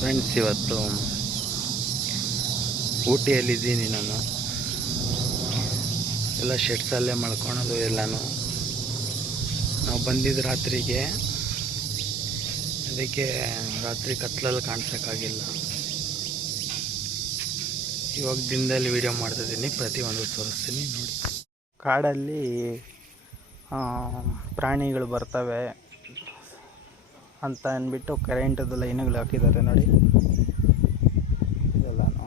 Friends, ಇವತ್ತು ಊಟಿಯಲ್ಲಿದ್ದೀನಿ ನಾನು. ಎಲ್ಲ ಶೆಡ್ಸಲ್ಲೇ ಮಲ್ಕೊಳೋದು ಎಲ್ಲನೂ. ನಾವು ಬಂದಿದ್ದು ರಾತ್ರಿಗೆ, ಅದಕ್ಕೆ ರಾತ್ರಿ ಕತ್ಲಲ್ಲಿ ಕಾಣಿಸೋಕ್ಕಾಗಿಲ್ಲ. ಇವಾಗ ದಿನದಲ್ಲಿ ವೀಡಿಯೋ ಮಾಡ್ತಿದ್ದೀನಿ, ಪ್ರತಿಯೊಂದು ತೋರಿಸ್ತೀನಿ ನೋಡಿ. ಕಾಡಲ್ಲಿ ಪ್ರಾಣಿಗಳು ಬರ್ತವೆ ಅಂತ ಅಂದ್ಬಿಟ್ಟು ಕರೆಂಟದ್ದು ಲೈನ್ಗಳು ಹಾಕಿದ್ದಾರೆ ನೋಡಿ. ಇದೆಲ್ಲನೂ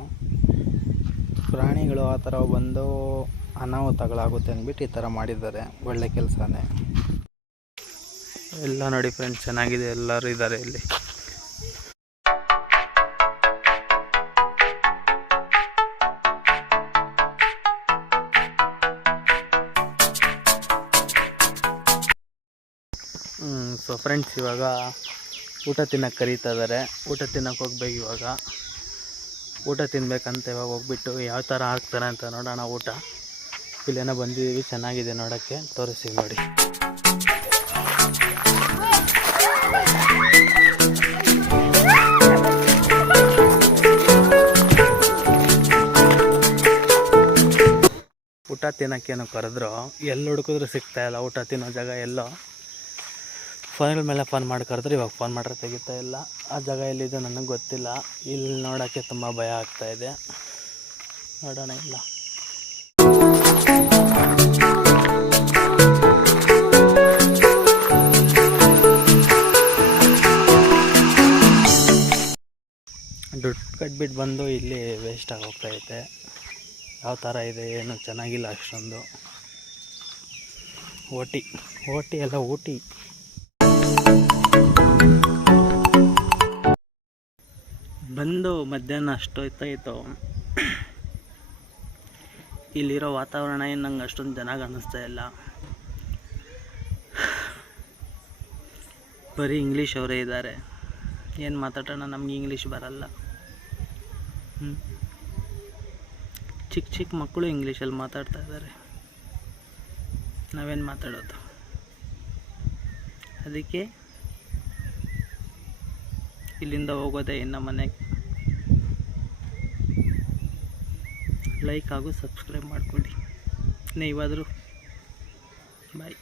ಪ್ರಾಣಿಗಳು ಆ ಥರ ಬಂದು ಅನಾಹುತಗಳಾಗುತ್ತೆ ಅಂದ್ಬಿಟ್ಟು ಈ ಥರ ಮಾಡಿದ್ದಾರೆ. ಒಳ್ಳೆ ಕೆಲಸನೇ. ಎಲ್ಲ ನೋಡಿ ಫ್ರೆಂಡ್ಸ್, ಚೆನ್ನಾಗಿದೆ. ಎಲ್ಲರೂ ಇದ್ದಾರೆ ಇಲ್ಲಿ. ಸೊ ಫ್ರೆಂಡ್ಸ್, ಇವಾಗ ಊಟ ತಿನ್ನೋಕ್ಕೆ ಕರೀತಾ ಇದ್ದಾರೆ. ಊಟ ತಿನ್ನೋಕ್ಕೆ ಹೋಗ್ಬೇಕು. ಇವಾಗ ಊಟ ತಿನ್ನಬೇಕಂತ ಇವಾಗ ಹೋಗ್ಬಿಟ್ಟು ಯಾವ ಥರ ಹಾಕ್ತಾರೆ ಅಂತ ನೋಡೋಣ. ಊಟ ಇಲ್ಲೇನೋ ಬಂದಿದ್ದೀವಿ, ಚೆನ್ನಾಗಿದೆ ನೋಡೋಕ್ಕೆ, ತೋರಿಸ್ತೀವಿ ನೋಡಿ. ಊಟ ತಿನ್ನೋಕ್ಕೇನು ಕರೆದ್ರು, ಎಲ್ಲಿ ಹುಡುಕಿದ್ರು ಸಿಗ್ತಾಯಿಲ್ಲ. ಊಟ ತಿನ್ನೋ ಜಾಗ ಎಲ್ಲೋ ಫೋನ್ಗಳ ಮೇಲೆ ಫೋನ್ ಮಾಡಿ ಕರೆದ್ರೆ, ಇವಾಗ ಫೋನ್ ಮಾಡ್ರೆ ತೆಗಿತಾ ಇಲ್ಲ. ಆ ಜಾಗ ಎಲ್ಲಿದೆ ನನಗೆ ಗೊತ್ತಿಲ್ಲ. ಇಲ್ಲಿ ನೋಡೋಕ್ಕೆ ತುಂಬ ಭಯ ಆಗ್ತಾಯಿದೆ. ನೋಡೋಣ. ಇಲ್ಲ ದುಡ್ಡು ಕಟ್ಬಿಟ್ಟು ಬಂದು ಇಲ್ಲಿ ವೇಸ್ಟ್ ಆಗಿ ಹೋಗ್ತಾಯಿದೆ. ಯಾವ ಥರ ಇದೆ ಏನು ಚೆನ್ನಾಗಿಲ್ಲ ಅಷ್ಟೊಂದು. ಓಟಿ ಎಲ್ಲ ಊಟಿ. ಬಂದು ಮಧ್ಯಾಹ್ನ ಅಷ್ಟೊತ್ತಾಯಿತು. ಇಲ್ಲಿರೋ ವಾತಾವರಣ ಏನು ನಂಗೆ ಅಷ್ಟೊಂದು ಚೆನ್ನಾಗಿ ಅನ್ನಿಸ್ತಾ ಇಲ್ಲ. ಬರೀ ಇಂಗ್ಲೀಷ್ ಅವರೇ ಇದ್ದಾರೆ. ಏನು ಮಾತಾಡೋಣ, ನಮ್ಗೆ ಇಂಗ್ಲೀಷ್ ಬರಲ್ಲ. ಚಿಕ್ಕ ಮಕ್ಕಳು ಇಂಗ್ಲೀಷಲ್ಲಿ ಮಾತಾಡ್ತಾ ಇದ್ದಾರೆ. ನಾವೇನು ಮಾತಾಡೋದು? ಅದಕ್ಕೆ ಇಲ್ಲಿಂದ ಹೋಗೋದೇ ಇನ್ನು ಮನೆಗೆ. ಲೈಕ್ ಹಾಗೂ ಸಬ್ಸ್ಕ್ರೈಬ್ ಮಾಡಿಕೊಡಿ ನೀವಾದರೂ. ಬಾಯ್.